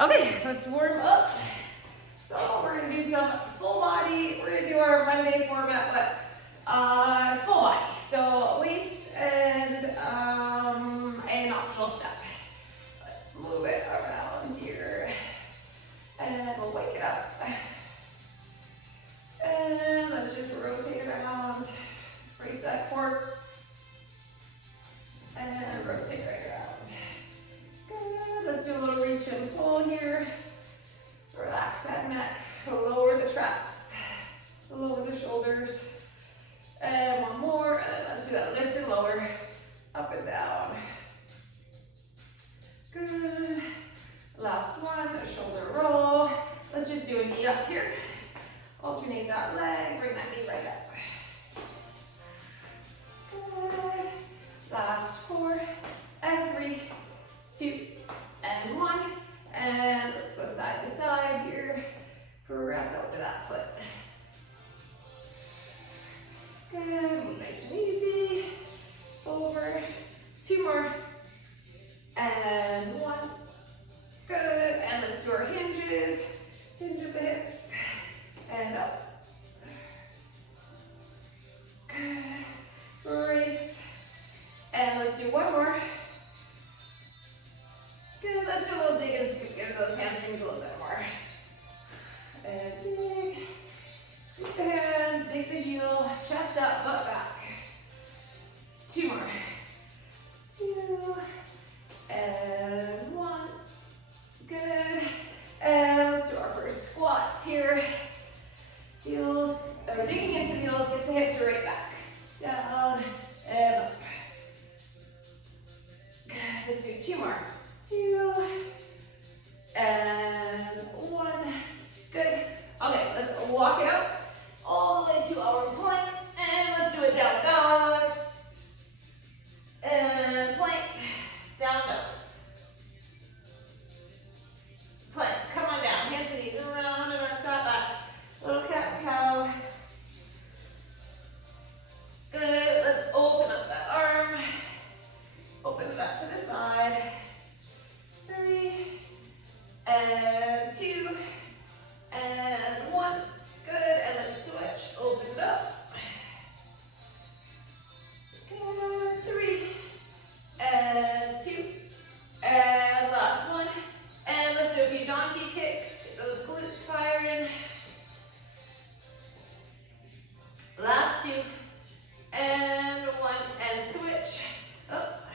Okay, let's warm up. So we're gonna do some full body. We're gonna do our Monday format, but it's full body. So weights and an optional step. Let's move it around here, and we'll wake it up. And let's just rotate around. Brace that core, and rotate right around. Good. Let's do a little reach and pull here. Relax that neck. Lower the traps. Lower the shoulders. And one more. And then let's do that lift and lower. Up and down. Good. Last one. Shoulder roll. Let's just do a knee up here. Alternate that leg. Bring that knee right up. Good. Last 4 and 3, 2 and 1. And let's go side to side here. Progress over to that foot. Good. Move nice and easy. Over. 2 more. And 1. Good. And let's do our hinges. Hinge at the hips. And up. Good. Brace. And let's do one more. Good. Let's do a little dig and scoop. Give those hamstrings a little bit more. And dig. Scoop the hands. Dig the heel. Chest up, butt back. 2 more. 2. And 1. Good. And let's do our first squats here. Heels. Digging into the heels. Get the hips right back. Down and up. Good. Let's do 2 more. 2 and 1. Good. Okay, let's walk it up all the way to our plank, and let's do a down dog and plank, down dog, plank. Come on down, hands and knees around and up, top back, little cat and cow. Good. Let's open up that arm. Open that to the side. 3 and 2 and 1. Good. And then switch. Open it up. Good. 3 and 2 and last 1. And let's do a few donkey kicks. Get those glutes firing. Last 2 and 1 and switch. Up.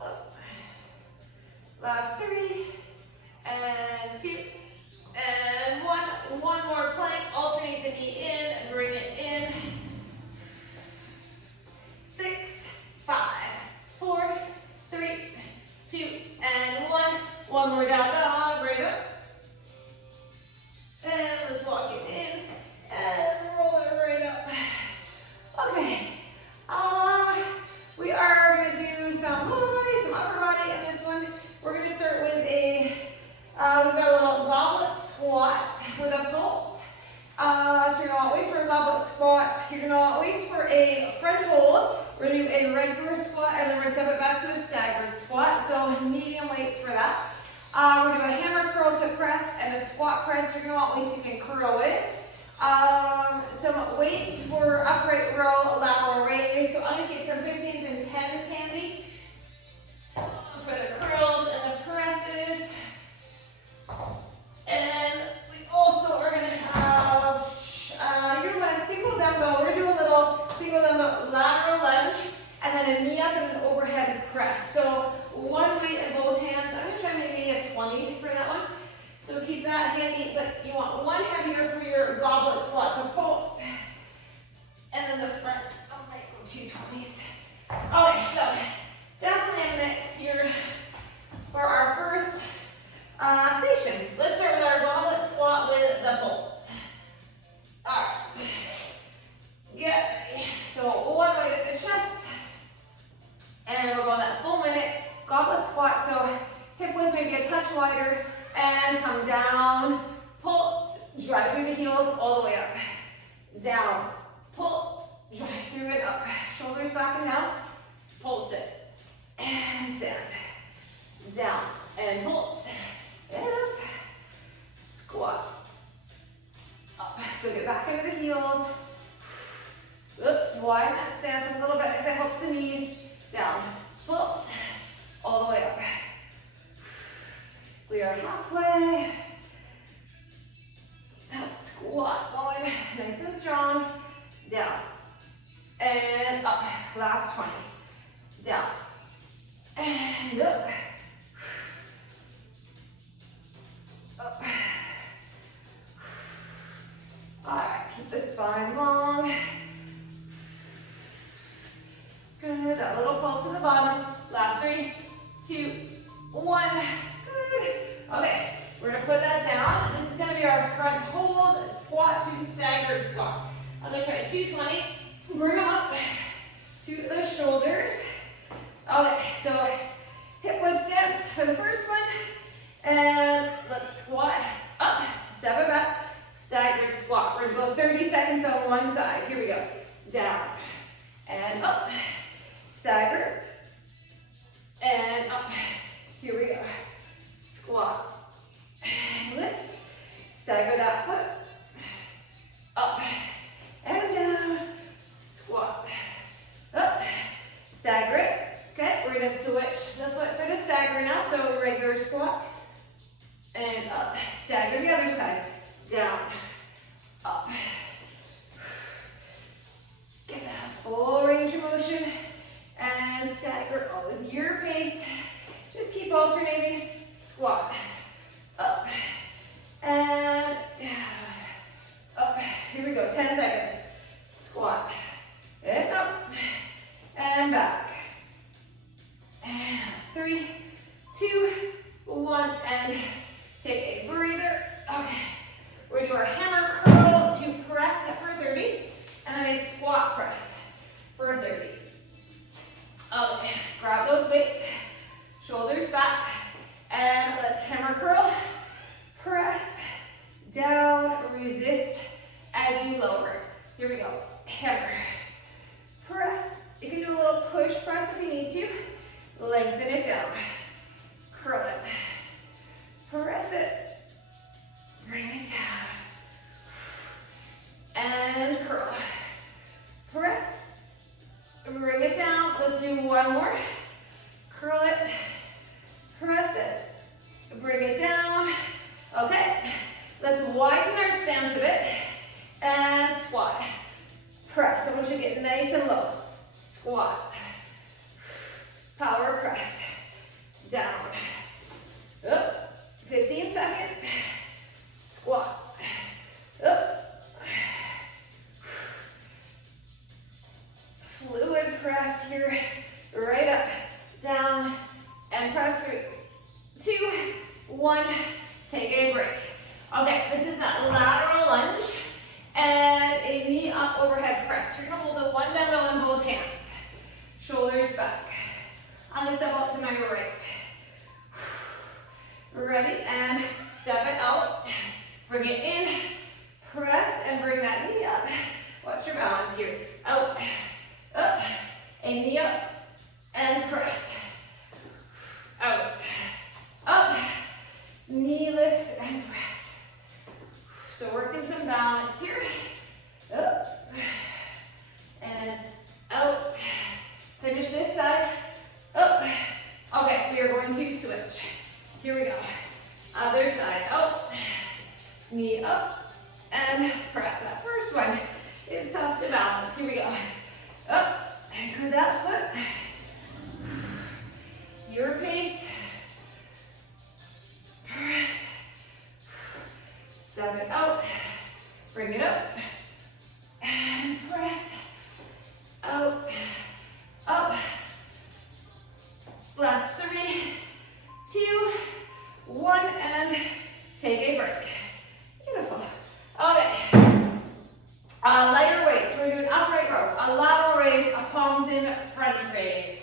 Up. Last 3 and 2 and 1. One more plank. Alternate the knee in and bring it in. 6, 5, 4, 3, 2 and 1. One more down dog. Bring it up. And let's walk it in and roll it right up. Okay. We are going to do some lower body, some upper body in this one. We're going to start with we've got a little goblet squat with a pulse. So you're going to want weights for a goblet squat. You're going to want weights for a front hold. We're going to do a regular squat, and then we're going to step it back to a staggered squat. So medium weights for that. We're going to do a hammer curl to press and a squat press. You're going to want weights you can curl with. Some weights for upright row, lateral raise. So I'm going to keep some 15s and 10s handy for the curls and the presses. And we also are going to have, you're going to want a single dumbbell. We're going to do a little single dumbbell lateral lunge, and then a knee up and an overhead press. So one weight in both hands. I'm going to try maybe a 20 for that one. So keep that handy, but you want one heavier for your goblet squat to pulse. And then the front, I might go 2 20s. Okay, so definitely a mix here for our first station. Let's start with our goblet squat with the pulse. All right, get ready. So one weight at the chest, and we're going that full minute goblet squat. So hip width maybe a touch wider, and come down, pulse, drive through the heels all the way up. Down, pulse, drive through it up. Shoulders back and down, pulse it, and stand. Down, and pulse, and We are halfway. That squat going nice and strong. Down and up. Last 20. Down and up. Up. All right, keep the spine long. Good, that little pull to the bottom. Last 3, 2, 1. Good. Okay, we're gonna put that down. This is gonna be our front hold, squat to staggered squat. I'm gonna try 2 20s. Bring them up to the shoulders. Okay, so hip width stance for the first one. And let's squat up, step it back, staggered squat. We're gonna go 30 seconds on one side. Here we go. Down and up. Stagger and up. Here we go. Squat and lift. Stagger that foot. Up and down. Squat. Up. Stagger it. Okay, we're gonna switch the foot for the stagger now. So regular squat and up. Stagger the other side. Down. Up. Get that full range of motion. And stagger, always your pace. Just keep alternating. Squat, up, and down, up. Here we go, 10 seconds. Squat, and up, and back. And 3, 2, 1, and take a breather. Okay, we're gonna do our hammer curl to press for 30, and then a squat press for 30. Okay, grab those weights, shoulders back, and let's hammer curl, press, down, resist as you lower. Here we go, hammer, press. You can do a little push press if you need to. Lengthen it down, curl it, press it, bring it down, and curl, press, bring it down. Let's do one more. Curl it, press it, bring it down. Okay, let's widen our stance a bit and squat. Press. I want you to get nice and low. Squat. Power press. Down. Up. 15 seconds. Squat. Up. Fluid press here, right up, down, and press through. 2, 1, take a break. Okay, this is that lateral lunge and a knee up overhead press. You're gonna hold the one dumbbell in both hands. Shoulders back. I'm gonna step out to my right. Ready, and step it out. Bring it in, press, and bring that knee up. Watch your balance here. Out. Up, a knee up, and press. Out, up, knee lift, and press. So working some balance here. Up, and out. Finish this side. Up. Okay, we are going to switch. Here we go. Other side, out, knee up, and press. That first one is tough to balance. Here we go. Up, anchor that foot. Your pace. Press. Step it out. Bring it up. And press. Out. Up. Last 3, 2, 1, and take a break. Beautiful. Okay. Lighter weights. We're doing upright row, a lateral raise, a palms in, front raise.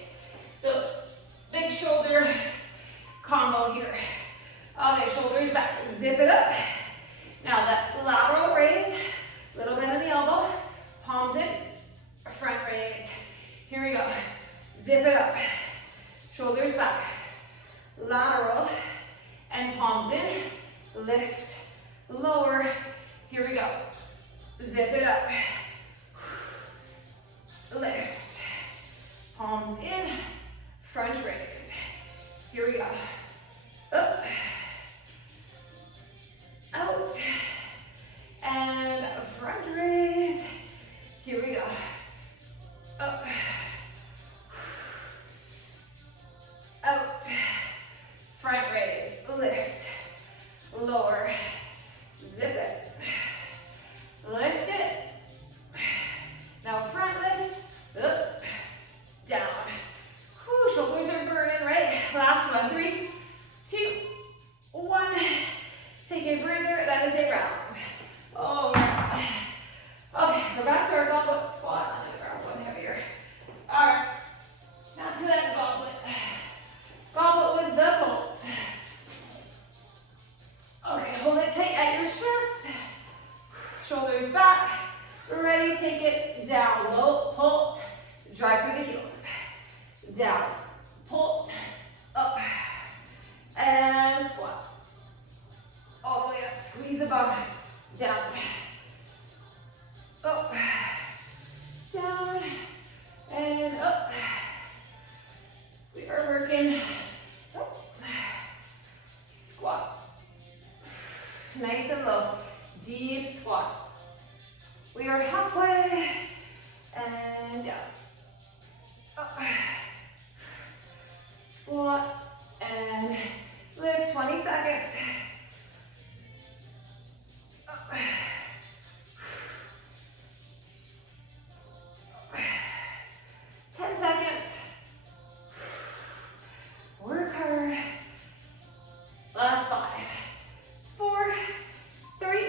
So big shoulder combo here. Okay, shoulders back. Zip it up. Now that lateral raise, little bend of the elbow, palms in, front raise. Here we go. Zip it up. Shoulders back. Lateral and palms in. Lift. Lower. Here we go. Zip it up. Lift. Palms in. Front raise. Here we go. Up. shoulders back. Ready, take it down, low, pulse, drive through the heels. Down, pulse, up, and squat. All the way up, squeeze the bum, down, up, down, and up. We are working up, squat. Nice and low, deep squat. We are halfway, and down. Up. Squat, and lift, 20 seconds. Up. 10 seconds. Work hard. Last 5, 4, 3,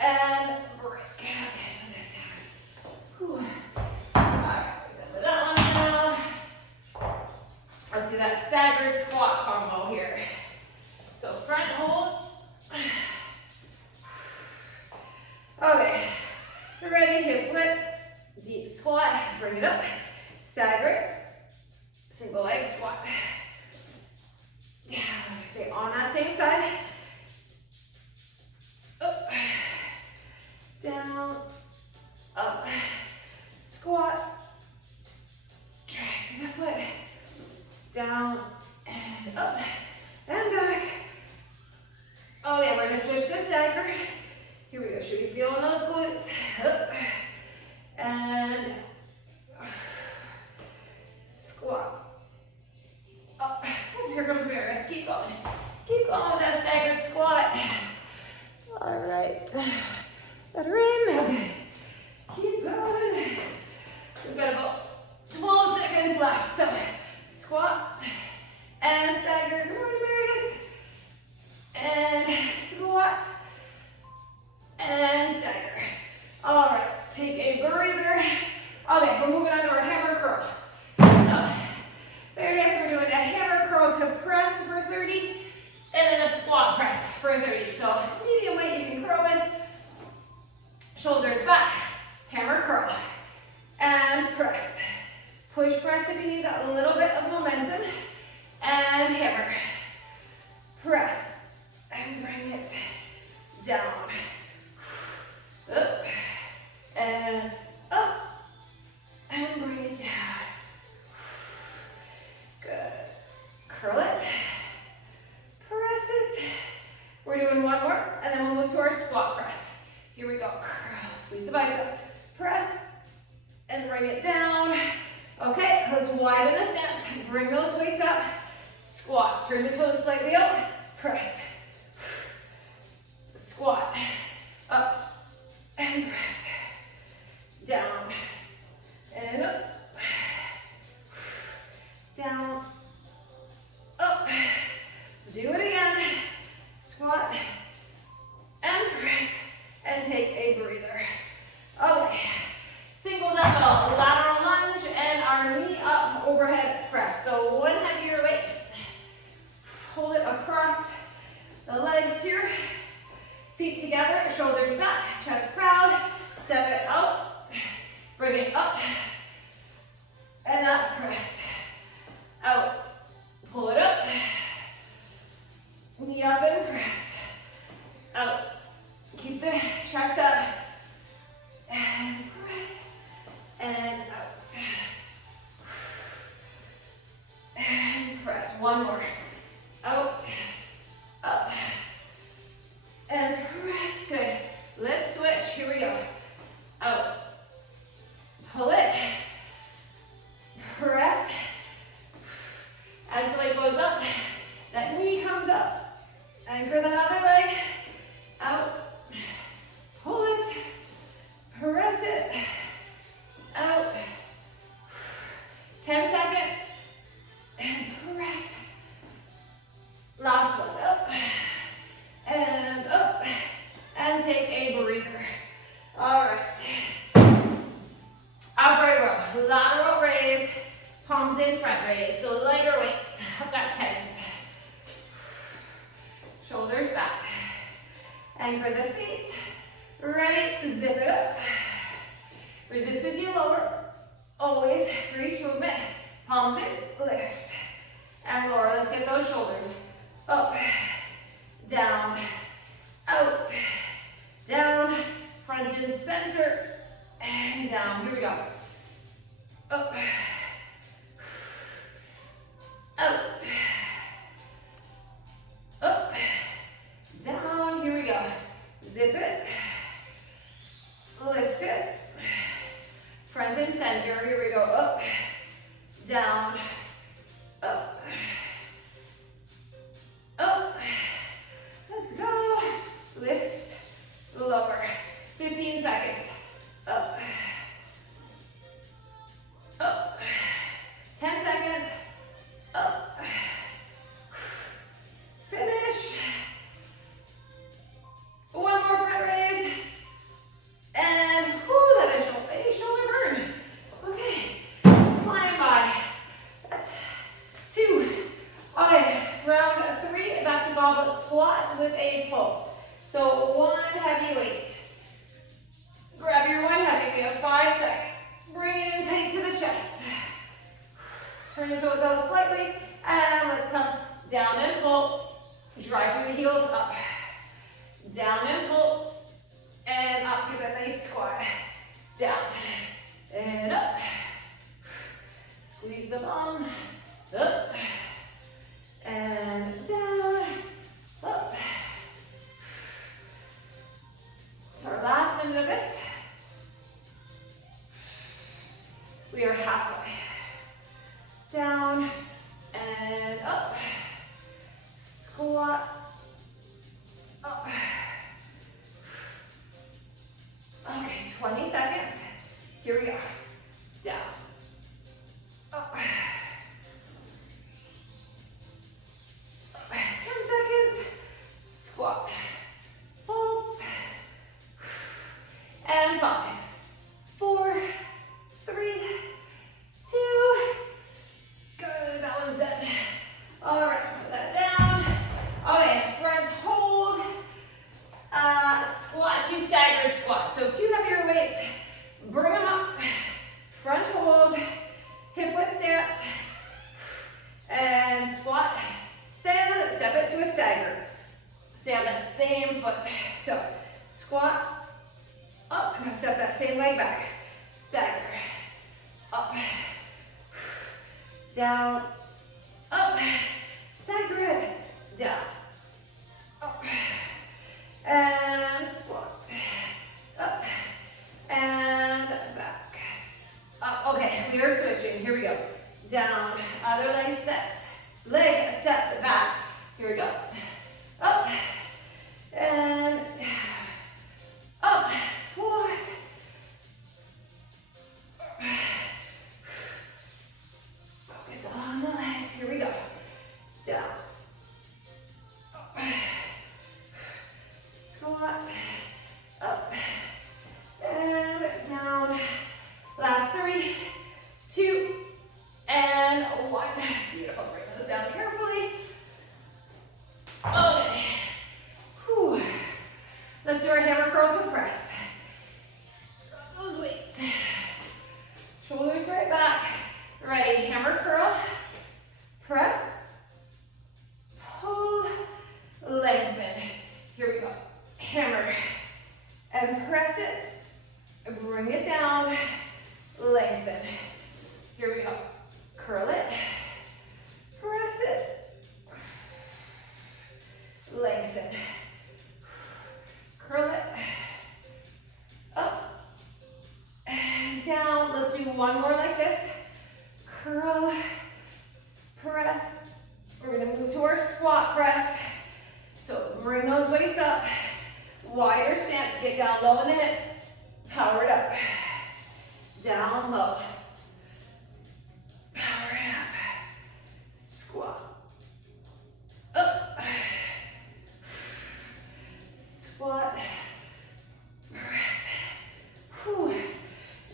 and break. Okay, put that down. Whew. All right, we're done with that one now. Let's do that staggered squat combo here. So front hold. Okay, you're ready, hip lift, deep squat, bring it up, stagger, single leg squat. Down, stay on that same side. Up, down, up, squat, drag through the foot, down, and up, and back. Oh yeah, we're gonna switch the stagger. Here we go, should be feeling those glutes. Up, and squat. Up, here comes Meredith, keep going. Keep going with that staggered squat. All right, let her in, okay. Keep going. We've got about 12 seconds left, so squat and stagger. Good morning, Meredith. And squat and stagger. All right, take a breather. Okay, we're moving on to our hammer curl. So, Meredith, we're doing a hammer curl to press for 30, and then a squat press for 30. So, medium weight you can curl with. Shoulders back, hammer curl, and press. Push press if you need a little bit of momentum, and hammer. Press, and bring it down. Up, and up, and bring it down. Good. Curl it, press it. We're doing one more, and then we'll move to our squat press. Here we go. Curl, squeeze the bicep. Press, and bring it down. Okay, let's widen the stance. Bring those weights up. Squat, turn the toes slightly out. Press. Squat, up, and press. Down, and up. Down, up. Let's do it again. Squat, and press, and take a breather. Okay, single dumbbell, lateral lunge, and our knee up overhead press. So one heavier weight. Hold it across the legs here. Feet together, shoulders back, chest proud. Step it out, bring it up, and that press. Out, pull it up, knee up and press. Out, keep the chest up, and press, and out. And press, one more. Out, up, and press, good. Let's switch, here we go. Out, pull it, press. As the leg goes up, that knee comes up. Anchor that other leg, out, pull it, press it, out. 10 seconds, and press. Last one, up, and take a breather. All right. Upright row, lateral raise, palms in front raise. So lighter weights, I've got 10s. Shoulders back. Anchor the feet, Ready, zip it up. Resist as you lower. Always for each movement. Palms in, lift. And lower. Let's get those shoulders up, down, out, down, front and center, and down. Here we go. Up, out, up, down. Here we go. Zip it, lift it, front and center. Here we go. Up, down, up, up. Let's go. Lift, lower. 15 seconds. Up, up. 10 seconds. Up. Finish. One more front raise. And whoo, that is a shoulder burn. Okay, flying by. That's 2. Okay, round 3, back to goblet squat with a pulse. So 1 heavy weight. Grab your 1 heavy, we have 5 seconds. Bring it in tight to the chest. Turn your toes out slightly, and let's come down and pulse. Drive through the heels, up. Down and pulse, and up, give a nice squat. Down, and up. Squeeze the bum, up, and down, up. It's our last minute of this. We are halfway. Down, and up. Squat, up. Okay, 20 seconds. Here we go. Down, up. 10 seconds. Squat, pulse. And 5, 4, 3, 2. Good, that one's done. All right, put that down. Okay, front hold. Squat to staggered squat. So 2 heavier weights, bring them up. Front hold, hip width stance, and squat. Stand with it, step it to a stagger. Stay on that same foot. So squat, up, now step that same leg back. Stagger, up, down, up, stagger it, down, up, and squat, up, and back, up. Okay, we are switching. Here we go. Down, other leg steps back. Here we go. Up, and down, up, squat, focus on the legs. Here we go. Down, up, squat, up, and down. Last 3, 2, and 1. Beautiful. Bring those down carefully. Okay. Whew. Let's do our hammer curl to press. Drop those weights. Shoulders right back. Ready. Hammer curl. Press. Pull. Lengthen. Here we go. Hammer. And press it. Bring it down. Lengthen. Here we go. Curl it. Press it. Lengthen. Curl it. Up. And down. Let's do one more like this. Curl. Press. We're going to move to our squat press. So bring those weights up. Wider stance. Get down low in the hips. Power it up. Down low. Power it up. Squat. Up. Squat. Press. Whew.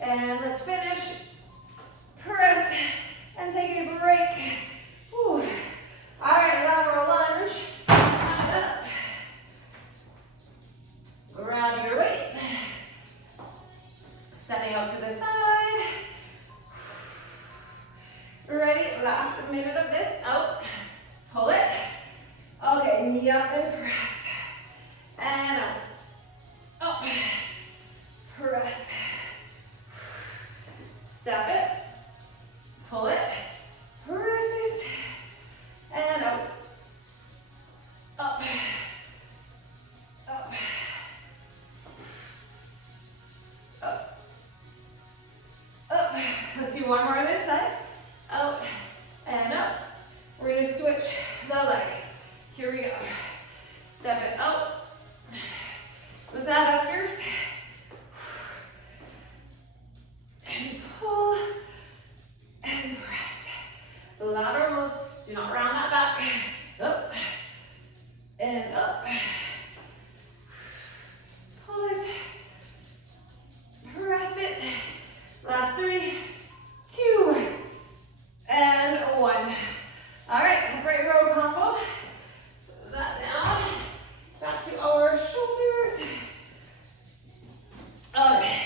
And let's finish. Press. And take a break. Whew. All right, lateral lunge. And up. Grab your weight. knee up and press. And up. Up. Press. Step it. Pull it. Press it. And up. Up. Up. Up. Up. Let's do one more on this side. Out and up. We're going to switch the leg. Here we go. Step it out. Was that adductors? And pull and press. Lateral. Do not round that back. Up and up. Pull it. Press it. Last 3, 2, and 1. All right, upright row combo. Put that down. Back to our shoulders. Okay.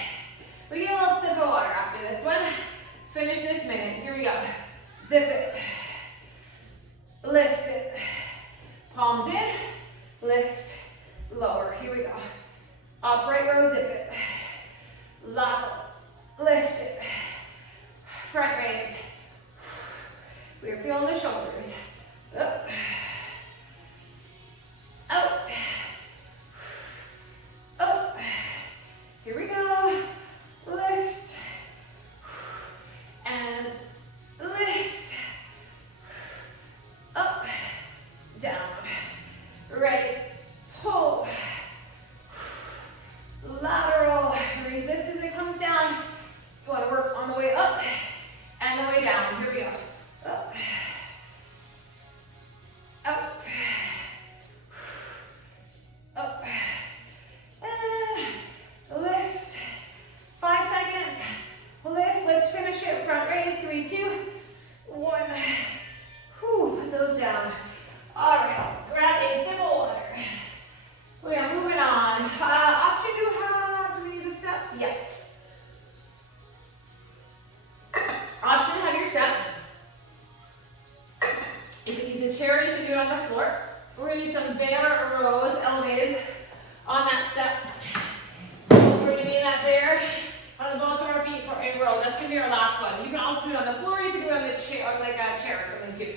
We get a little sip of water after this one. Let's finish this minute. Here we go. Zip it. Lift it. Palms in. Lift. Lower. Here we go. Upright row, zip it. Lateral. Lift it. Front raise. We're feeling the shoulders. Up. Out. Up. Here we go. Lift. And lift. Up. Down. Ready. Pull. Lateral. Resist as it comes down. Want to work on the way up and the way down. Here we go. Up. Out. Up. And lift. 5 seconds. Lift. Let's finish it. Front raise. 3, 2, 1. Whew. Put those down. All right. Grab a sip of water. We are moving on. Option do we need to step? Yes. Option to have your step. You can use a chair, you can do it on the floor. We're going to need some bear rows elevated on that step. So we're going to be in that bear on the balls of our feet for a row. That's going to be our last one. You can also do it on the floor, you can do it on the chair, like a chair or something too.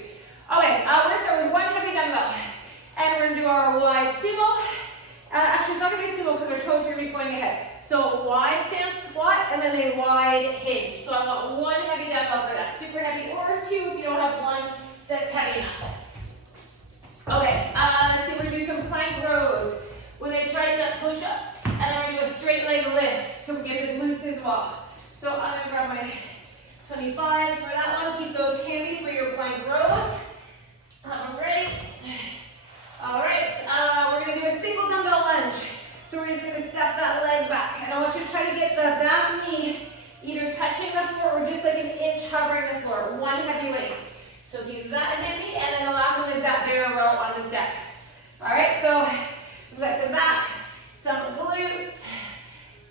Okay, we're going to start with one heavy dumbbell. And we're going to do our wide sumo. Actually, it's not going to be sumo because our toes are going to be pointing ahead. So wide stance squat and then a wide hinge. So I want one heavy dumbbell for that. Super heavy or 2 if you don't have one that's heavy enough. Okay, let's see, we're going to do some plank rows with a tricep push up. And then we're going to do a straight leg lift. So we get the glutes as well. So I'm going to grab my 25 for that one. Keep those handy for your plank rows. Ready? All right, we're going to do a single dumbbell lunge. So we're just going to step that leg back. And I want you to try to get the back knee either touching the floor or just like an inch hovering the floor. One heavy weight. So do that handy, and then the last one is that bear row on the step. All right, so we've got some back, some glutes.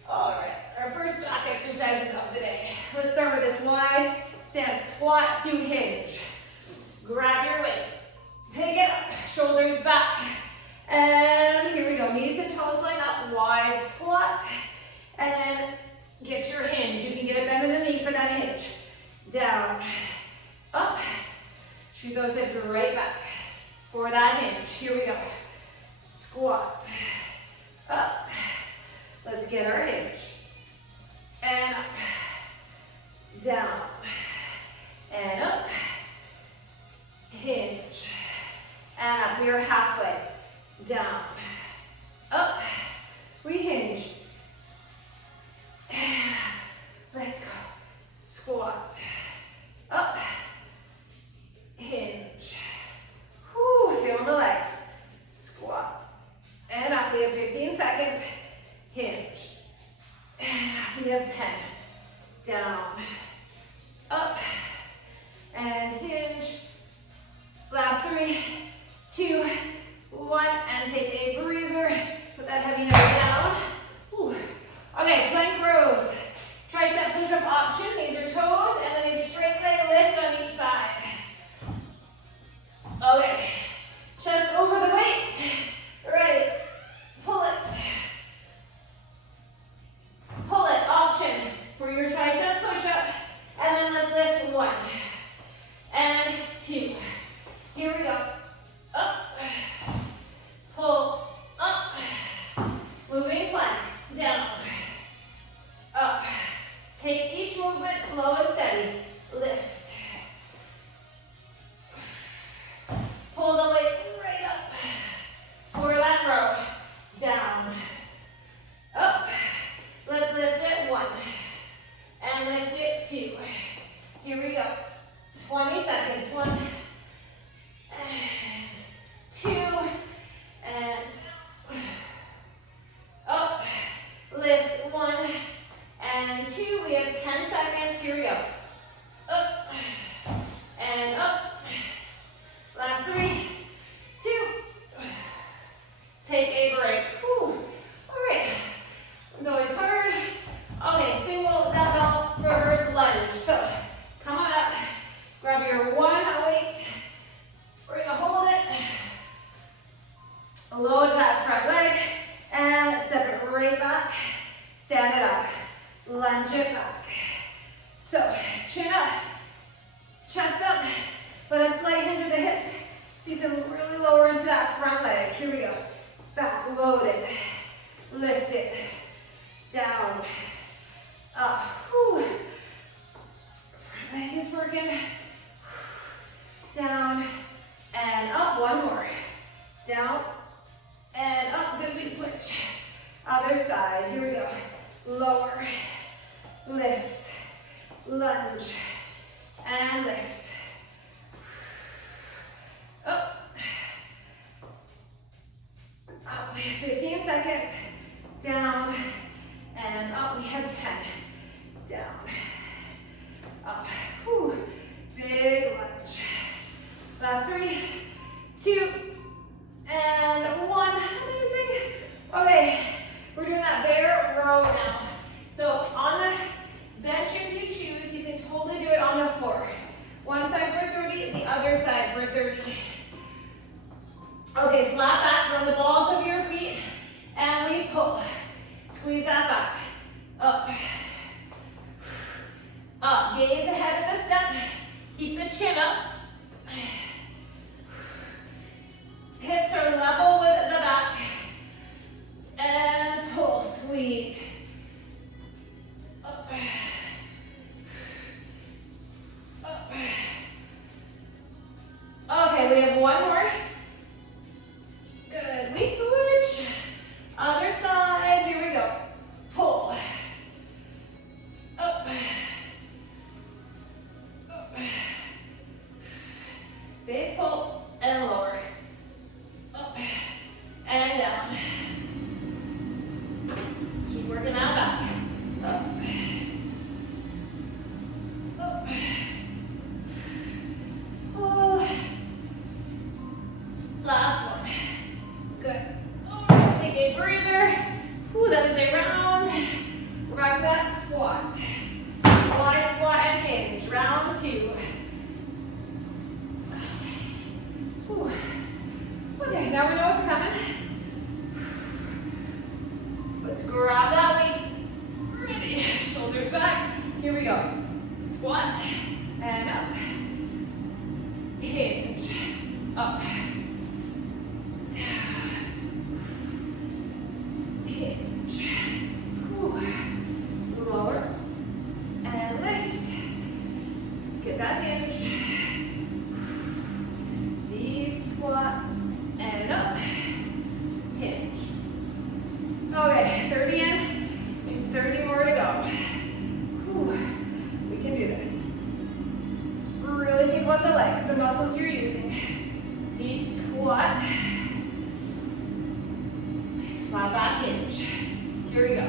All right, our first back exercises of the day. Let's start with this wide stance squat to hinge. Grab your weight. Pick it up, shoulders back. And here we go, knees and toes line up, wide squat. And then get your hinge. You can get a bend in the knee for that hinge. Down, up. Shoot those hips right back for that hinge. Here we go. Squat, up. Let's get our hinge. And up, down, and up. Hinge, and up. We are halfway. Down, up, we hinge, and let's go, squat, up, hinge, whoo, feel the legs, squat, and up, we have 15 seconds, hinge, and up, we have 10, down, up, and hinge, last 3, 2, 1, and take a breather. Put that heavy head down. Whew. Okay, plank rows. Tricep push-up option. These are toes, and then a straight leg lift on each side. Okay, chest over the weights. Load that front leg and step it right back. Stand it up. Lunge it back. So chin up, chest up, but a slight hinge of the hips so you can really lower into that front leg. Here we go. Back, load it, lift it, down, up. Whew. Front leg is working. Down and up. One more. Down and up. Good, we switch. Other side. Here we go. Lower, lift, lunge, and lift. Up. Up. We have 15 seconds. Down and up. We have 10. Down. Up. Whew. Big lunge. Last 3, 2, and 1. Amazing. Okay, we're doing that bear row now. So on the bench, if you choose, you can totally do it on the floor. One side for 30, the other side for 30. Okay, flat back, run the balls of your feet, and we pull. Squeeze that back. Up. Up. Gaze ahead of the step. Keep the chin up. Hips are level with the back. And pull, squeeze. Up. Up. Okay, we have one more. Good. We switch. Other side. Here we go. Pull. Up. Up. Big pull and lower. Up and down. Keep working out back. Up. Up. Oh. Last one. Good. Oh, take a breather. Ooh, that is a round. We're back to that squat. Wide squat and hinge. Round 2. Ooh. Okay, now we know what's coming. Let's grab that weight. Ready. Shoulders back. Here we go. Squat and up. Hinge. Up. Down. Hinge. Ooh. Lower. And lift. Let's get that hinge. Deep squat. And up. Hinge. Okay, 30 in. Means 30 more to go. Whew. We can do this. Really think about the legs, the muscles you're using. Deep squat. Nice flat back hinge. Here we go.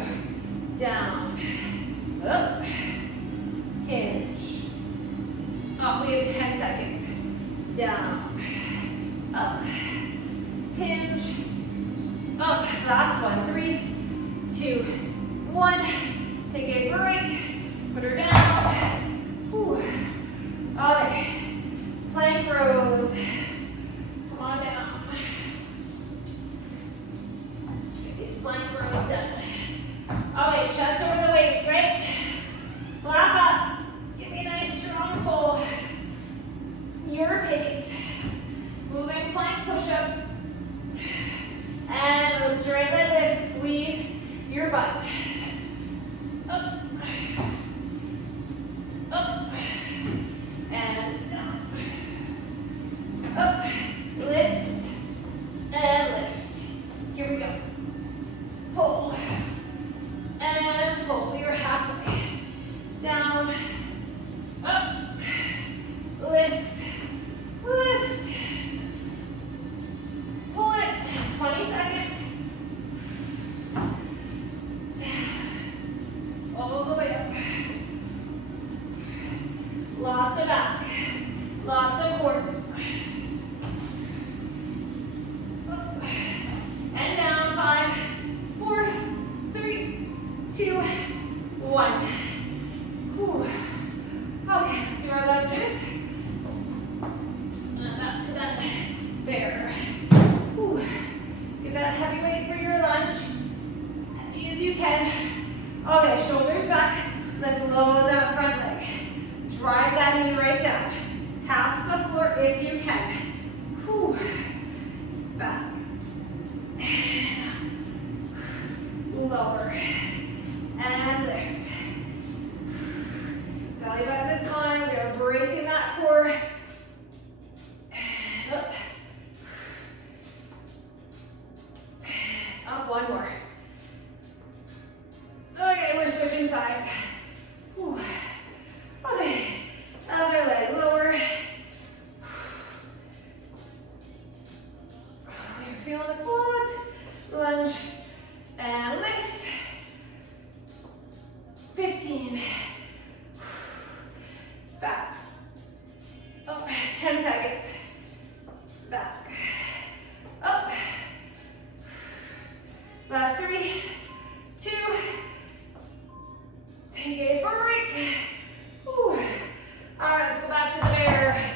Down. Up. Hinge. Up. We have 10 seconds. Down. Up. Hinge. Up. Last one. 3, 2, 1. Take a break. Put her down. Whew. Okay. Plank rows. Come on down. Get these plank rows done. Okay, chest over the weights, right? Flap up. Give me a nice strong pull. Your pace. Moving plank push-up. And those straight leg lifts, squeeze your butt. Up. Up. And down. Up. Lift. And lift. Here we go. Pull. And pull. You're halfway. Down. Up. Lift. Lift. Pull it. 20 seconds. Down. Let's lower that front leg. Drive that knee right down. Tap the floor if you can. Whew. Back. Lower. And lift. Belly back this time. We are bracing that core. Up. Up, one more. Okay, we're switching sides. Whew. Okay, other leg lower. You're feeling the quads. Lunge and lift. 15. Back. Up. 10 seconds. Back. Up. Last 3, 2. Take a break. Whew. All right, let's go back to the bear.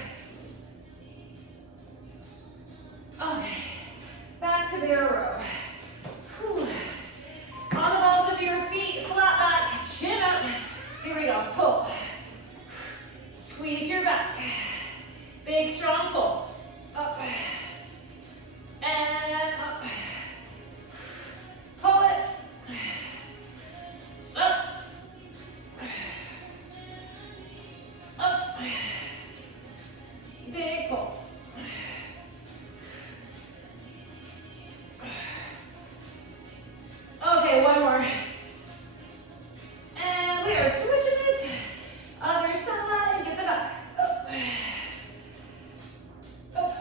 Okay, back to bear row. Whew. On the balls of your feet, flat back, chin up. Here we go, pull. Squeeze your back. Big, strong pull. Up. And up. Pull it. Up. Up. Big pull. Okay, one more. And we are switching it. Other side, get the back. Up. Up.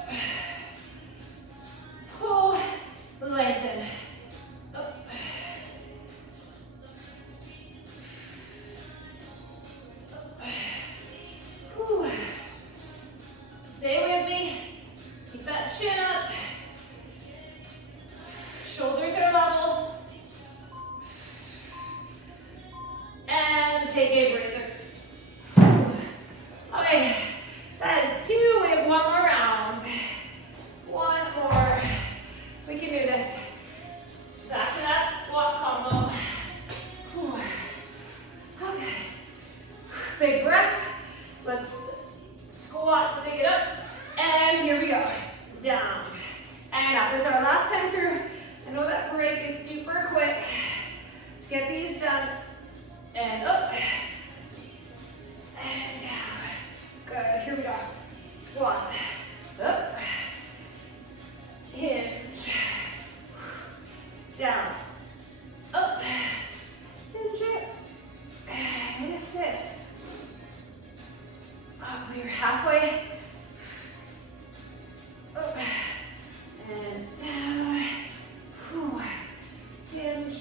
Pull, lengthen. Up. Whew. Stay with me. Keep that chin up. Shoulders are level. And take a breather. Okay, that is 2. We have one more round. One more. We can do this. Back to that squat combo. Whew. Okay. Big breath. Let's squat to take it up. And here we go. Down and up. This is our last time through. I know that break is super quick. Let's get these done. And up. And down. Good. Here we go. Squat. Up. Hinge. Down. Up. Hinge it. And lift it. Up. We're halfway. Up. And down. Whew. Hinge.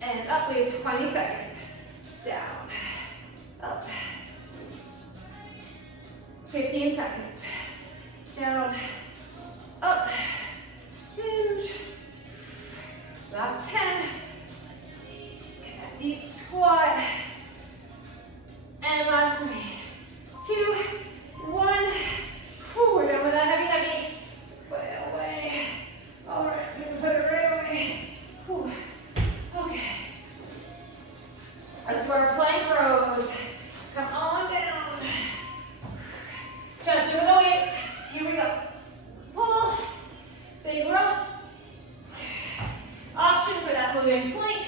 And up. We have 20 seconds. Down. Up. 15 seconds. Down. Up. Hinge. Last 10. Get that deep squat. And last 3, 2, 1. Whew, we're done with that heavy. Put it away. All right, so we put it right away. Whew. Okay. Let's do our plank rows. Come on down. Chest over the weights. Here we go. Pull. Big row. Option for that moving plank.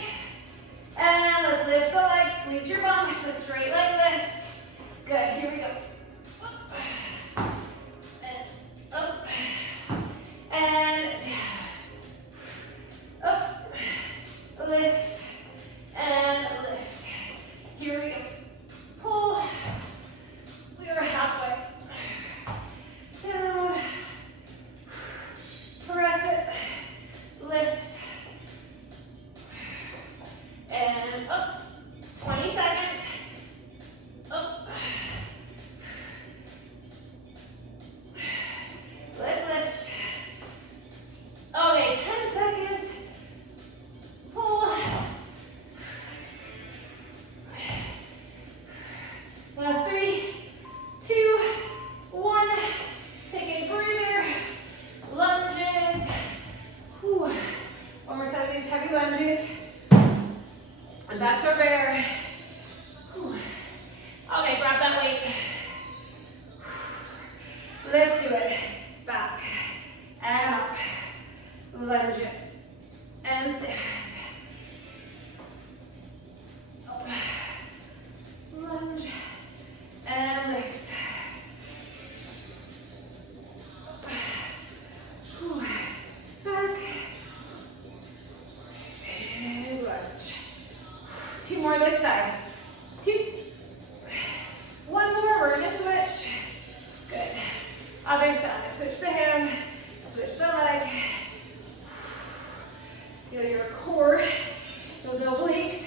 And let's lift the legs. Squeeze your bum. It's a straight leg lift. Good. Here we go. Up. And up. And down. Up. Lift. And lift. Here we go. Pull. We are halfway. Down. Press it. Lift. And up. 20 seconds. Up. Let's lift. Okay, 10 seconds. Pull. Last 3, 2, 1. Take a breather. Lunges. Whew. One more set of these heavy lunges. And back to our bear. lunge it, and stand. Lunge, and lift. Back, and lunge. 2 more this side. 2. 1 more, we're gonna switch. Good. Other side, switch the hand, switch the leg. Feel your core, those obliques,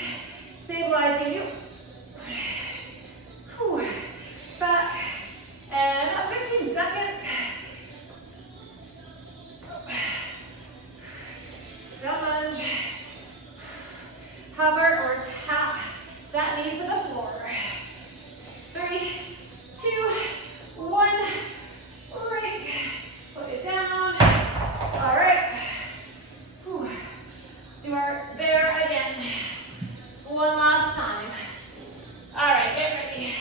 stabilizing you. Back, and up 15 seconds. Don't lunge. Hover or tap that knee to the floor. 3, 2, 1. Break. Put it down. All right. Let's do our bear again. One last time. All right, get ready.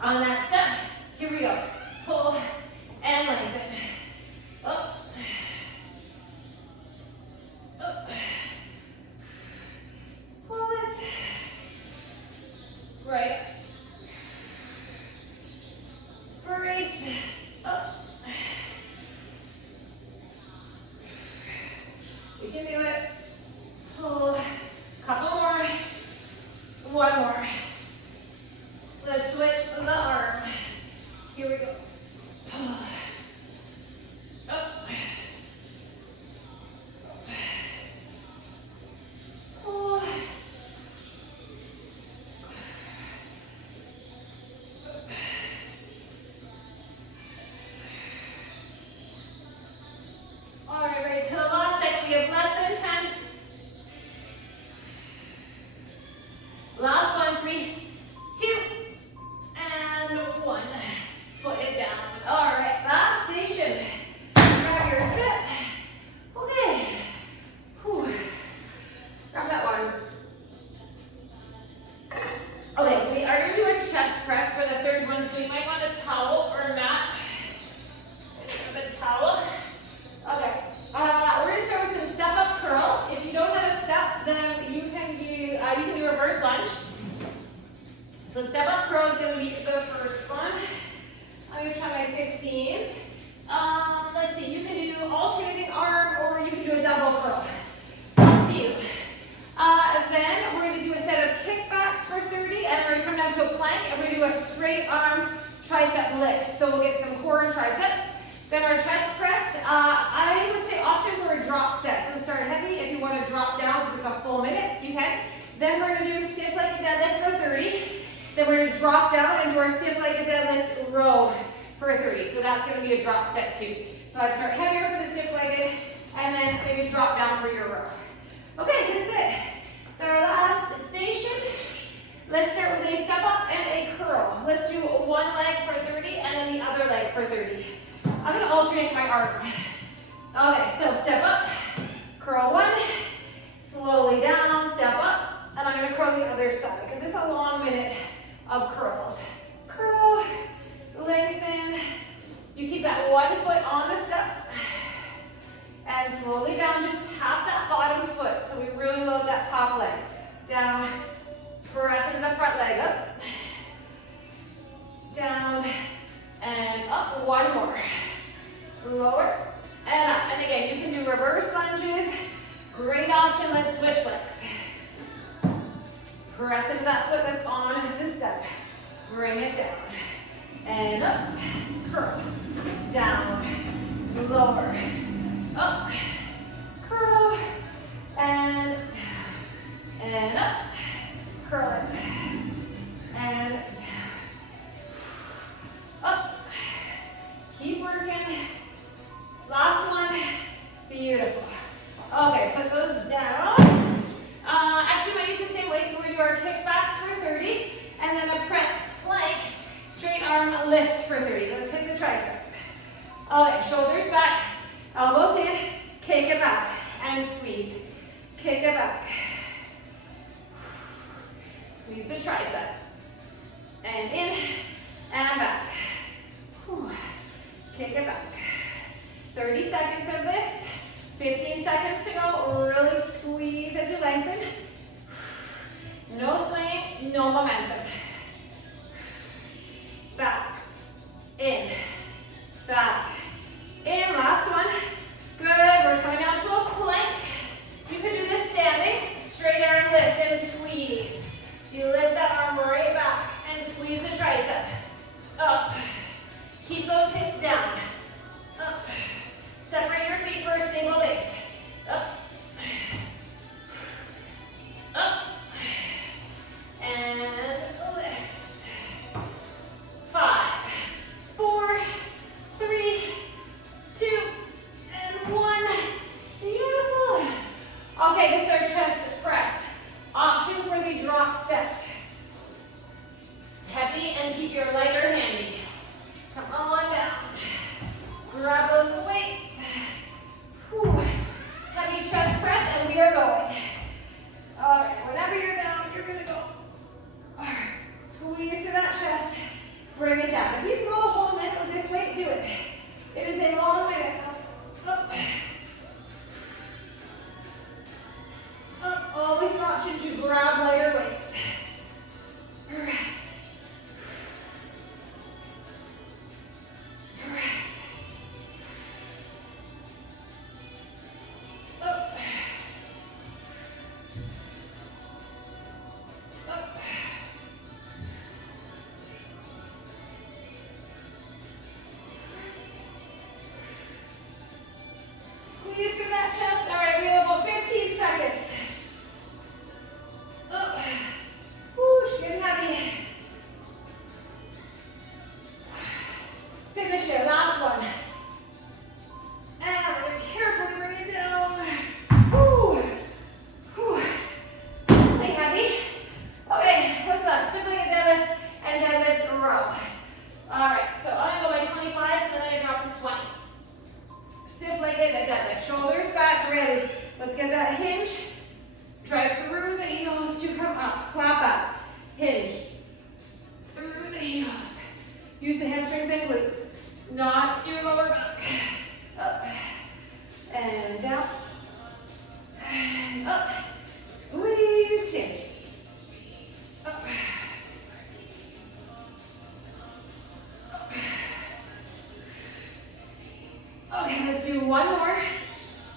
On that step, here we go. Pull and lengthen. Up. Up. Pull it. Right. Brace. Up. We can do it. Pull. Couple more. One more. Let's switch the arm. Here we go. Up. Pull. All right, ready to the last second. We have less than 10. Last one, 3, 2, and 1. Put it down. All right, last station. Grab your sip. Okay. Whew. Grab that one. Okay, we are going to do a chest press for the third one, so you might want a towel or a mat. Grab a towel. Okay, we're going to start with some step-up curls. If you don't have a step, then you can do reverse lunge. So step-up curl is going to be the first one. I'm going to try my 15s. Let's see, you can do alternating arm or you can do a double curl. Up to you. Then we're going to do a set of kickbacks for 30, and we're going to come down to a plank, and we're going to do a straight arm tricep lift. So we'll get some core and triceps. Then our chest press, I would say option for a drop set. So start heavy. If you want to drop down because it's a full minute, you can. Then we're going to do stiff leg deadlift for 30. Then we're going to drop down and do our stiff leg deadlift row for 30. So that's going to be a drop set too. So I'd start heavier for the stiff legged and then maybe drop down for your row. Okay, that's it. So our last station. Let's start with a step up and a curl. Let's do one leg for 30 and then the other leg for 30. I'm going to alternate my arm. Okay, so step up, curl 1, slowly down, step up, and I'm going to curl the other side because it's a long minute of curls. Curl, lengthen. You keep that one foot on the step, and slowly down, just tap that bottom foot so we really load that top leg. Down, press into the front leg, up, down, and up, one more. Lower and up. And again, you can do reverse lunges. Great option. Let's switch legs. Press into that foot that's on the step. Bring it down. And up. Curl. Down. Lower. Up. Curl. And down. And up. Curl it. And down. Up. Keep working. Last one. Beautiful. Okay, put those down. Actually, we might use the same weight, so we're going to do our kickbacks for 30, and then a plank, straight arm lift for 30. Let's hit the triceps. Okay, shoulders back, elbows in, kick it back, and squeeze. Kick it back. Squeeze the tricep. And in, and back. Kick it back. 30 seconds of this.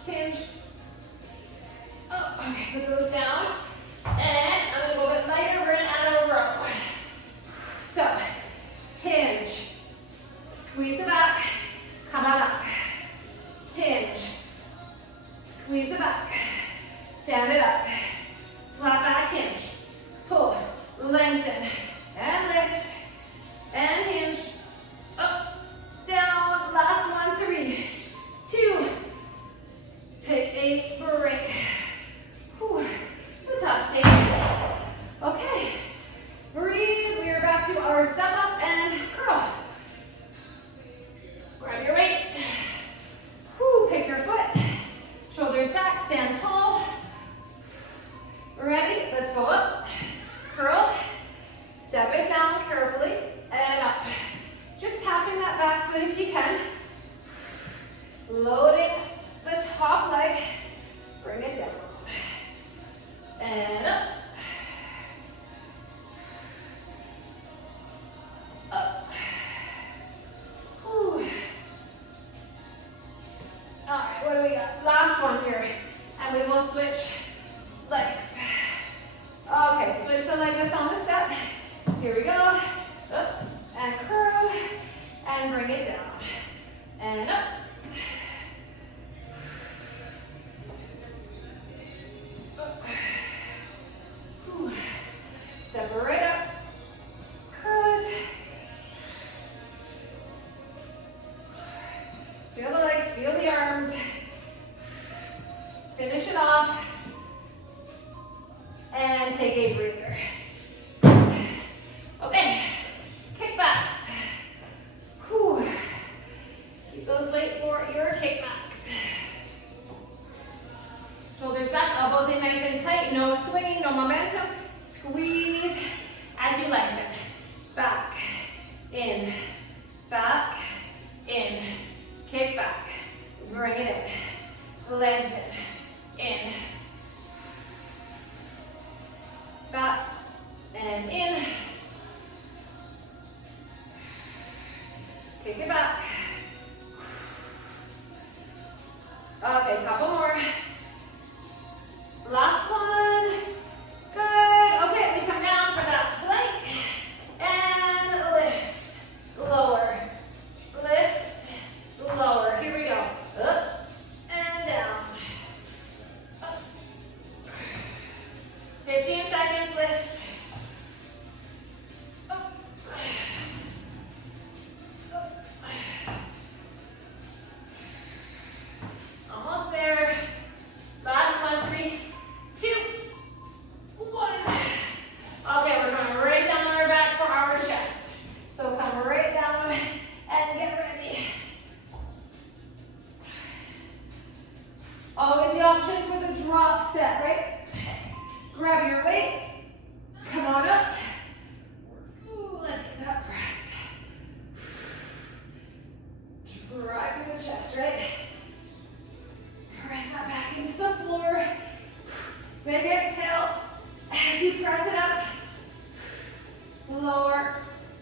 hinge. Oh, okay, put those down. And I'm gonna go a bit lighter, we're gonna add a row. So, hinge, squeeze it back, come on up. Hinge, squeeze it back, stand it up. Flat back hinge, pull, lengthen, and lift, and hinge. Up, down, last one, 3, 2. Take a break. Whew. It's a tough stage. Okay, breathe. We are back to our step up and curl. Grab your weights. Whew. Pick your foot. Shoulders back, stand tall. Ready? Let's go up. Curl. Step it down carefully and up. Just tapping that back foot if you can. Loading the top leg. Bring it down. And up. Up. Whew. All right, what do we got? Last one here. And we will switch legs. Okay, switch the leg that's on the step. Here we go. Up and curl and bring it down. And up. Step right up. Curl it. Feel the legs, feel the arms. Finish it off. And take a breather. Okay, kickbacks. Whew. Keep those weight for your kickbacks. Shoulders back, elbows in nice and tight. No swinging, no momentum. Squeeze as you lengthen. Back, in, kick back. Bring it in. Lengthen, in. Back and in. Kick it back. Okay, couple more. Last one. Good. Okay, we come down for that plank. And lift. Lower. Lift. Lower. Here we go. Up and down. Up. 15 seconds. Lift. Up. Up. Almost there. Last one. 3, 2, 1. Okay, we're going right down our back for our chest. So come right down and get ready. Always the option for the drop set, right? Grab your weights. Come on up. Ooh, let's get that press. Drive through the chest, right? Press that back into the floor. Big exhale as you press it up. Lower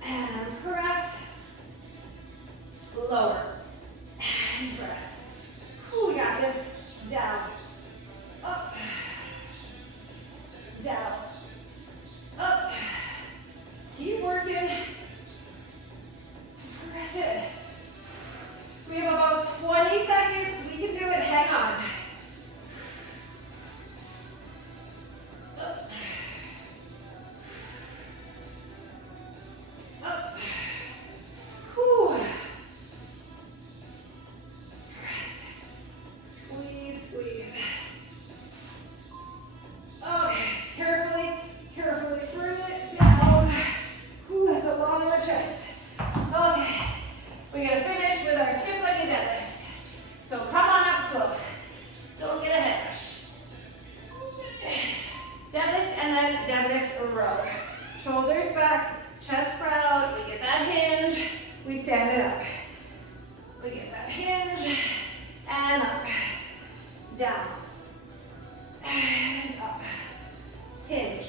and press. Lower and press. Ooh, we got this. Down. Up. Down. Up. Keep working. Press it. We have about 20 seconds. We can do it. Hang on. Up. Up. Whew. Press. Squeeze, squeeze. Okay, carefully bring it down. Whew, that's a lot on the chest. Okay, we're gonna finish with our stiff-legged deadlift. So come on up slow. Don't get ahead. Deadlift and then deadlift row. Shoulders back, chest proud. We get that hinge. We stand it up. We get that hinge and up, down, and up. Hinge.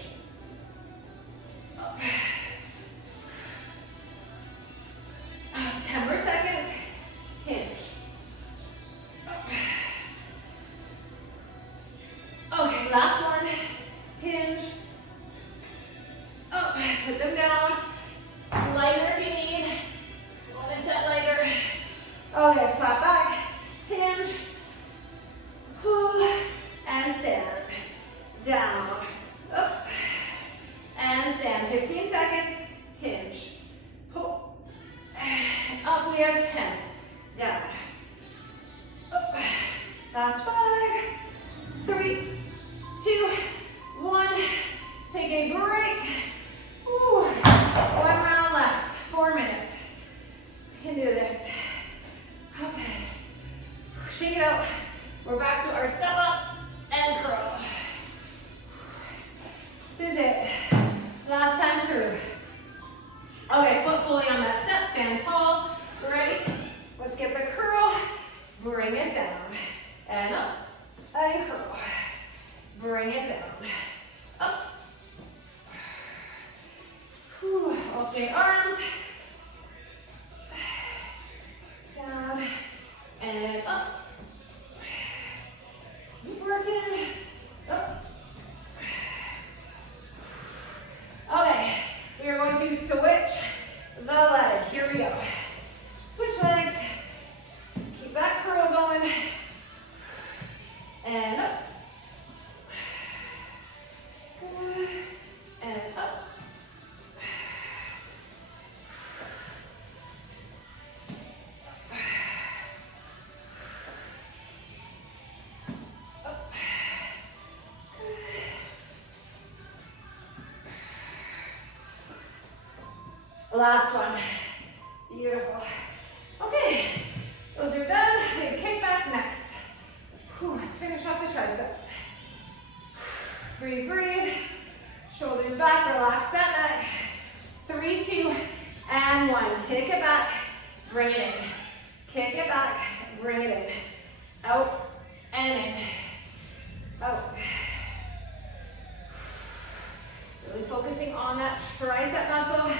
Up. 10 more seconds. Hinge. Up. 3, 2, 1. Take a break. Ooh. 1 round left. 4 minutes. We can do this. Okay. Shake it out. We're back to our step up and curl. This is it. Last time through. Okay, foot fully on that step. Stand tall. Ready? Let's get the curl. Bring it down. And up. And curl. Bring it down. Up. Whew. Alternate arms. Down. And up. Keep working. Up. Okay. We are going to switch the leg. Here we go. Switch legs. Keep that curl going. And up. Good. And up. Up. Last one. Beautiful. Okay, those are done. We have kickbacks next. Whew, let's finish off the triceps. Breathe, breathe. Shoulders back, relax that neck. 3, 2, and 1. Kick it back, bring it in. Kick it back, bring it in. Out and in. Out. Really focusing on that tricep muscle.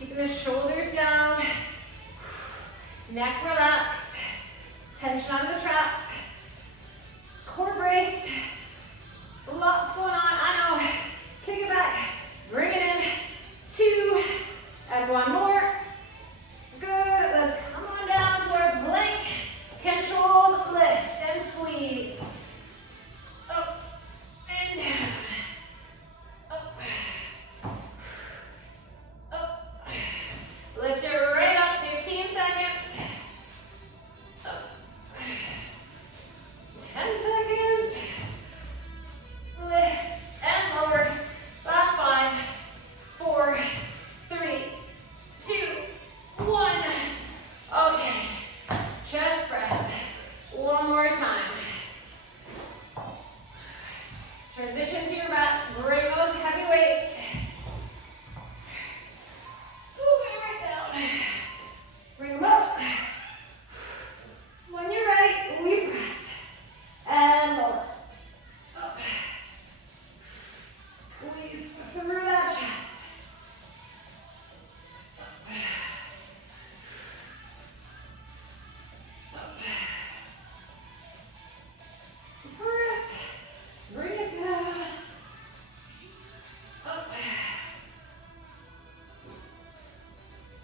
Keeping the shoulders down. Neck relaxed. Tension on the traps. Core braced. Lots going on, I know. Kick it back. Bring it in. 2, and 1 more. Good. Let's come on down to our plank. Controlled lift and squeeze. Up and down. Up. Up. Lift it right up. 15 seconds. Up. 10 seconds. Lift and lower. Last 5, 4, 3, 2, 1. Okay. Chest press. One more time. Transition to your mat. Bring those heavy weights. Move it right down. Bring them up. When you're ready, we press. And lower. Up. Squeeze through that chest. Up. Press. Bring it down. Up.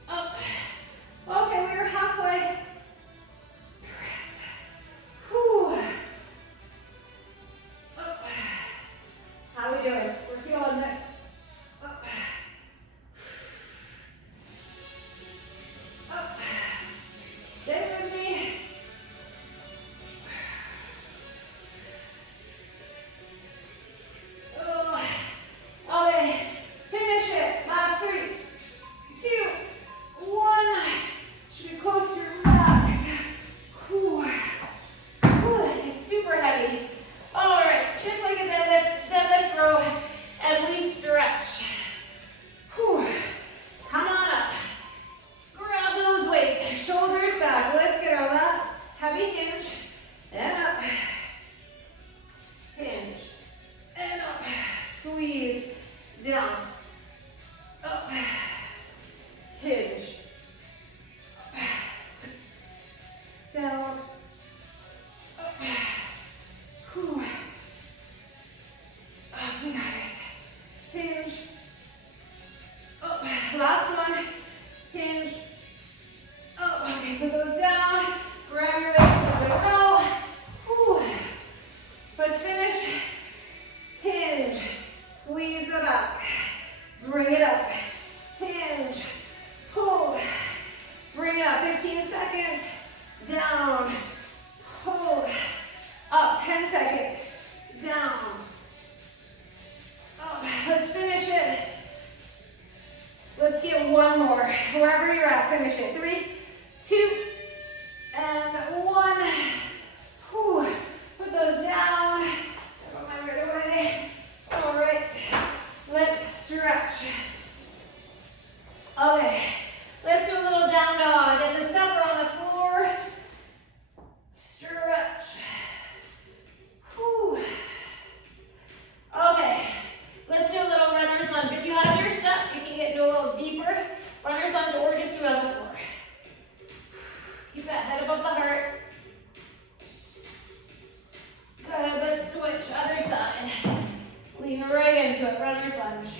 Up. Okay, we are halfway. Press. Whew. Up. How we doing? We're feeling this. Up. Up. Stay with me. Oh. Okay. Finish it. Last 3, 2, 1. Should be close to your max. Whew. Whew. It's super heavy. All right. Strict-legged deadlift, deadlift row, and we stretch. Whew. Come on up. Grab those weights. Shoulders back. Let's get our last heavy hinge. And up. Hinge. And up. Squeeze. Down. Up. Hinge. Down. Up. Whew. Up. We got it. Hinge. Up. Last one. Hinge. Up. Okay, put those down. Grab your legs over the row. Whew. Let's finish. Hinge. Squeeze it up. Bring it up. Hinge. Pull. Bring it up. 15 seconds. Down. Pull. Up. 10 seconds. down. Oh, let's finish it. Let's get one more. Wherever you're at, finish it. 3, 2, and 1. Whew. Put those down. Put my right away. All right. Let's stretch. Okay. Let's do a little down dog. Get the stepper on the floor. Stretch. Whew. Okay. Let's do a little runner's lunge. If you have your step, you can get into a little deeper. Runner's lunge or just do it on the floor. Keep that head above the heart. Good, let's switch, other side. Lean right into it, runner's lunge.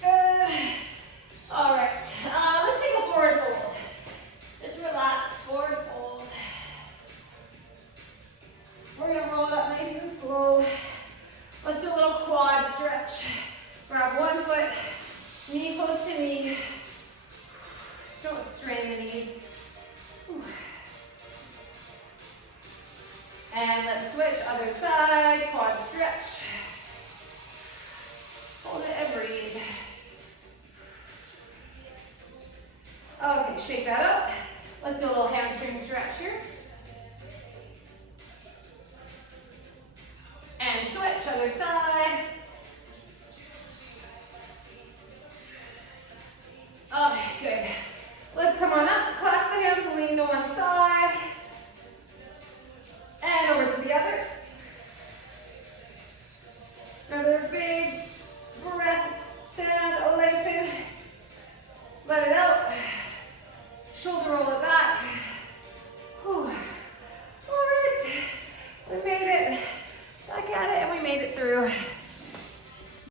Good. All right, let's take a forward fold. Just relax, forward fold. We're gonna roll it up nice and slow. Let's do a little quad stretch. Grab one foot, knee close to knee. Don't strain the knees. And let's switch, other side, quad stretch. Hold it and breathe. Okay, shake that up. Let's do a little hamstring stretch here. And switch, other side. Okay, good. Let's come on up, clasp the hands, lean to one side. And over to the other. Another big breath, stand, lengthen. Let it out. Shoulder roll it back. Whew. All right, we made it. Back at it, and we made it through.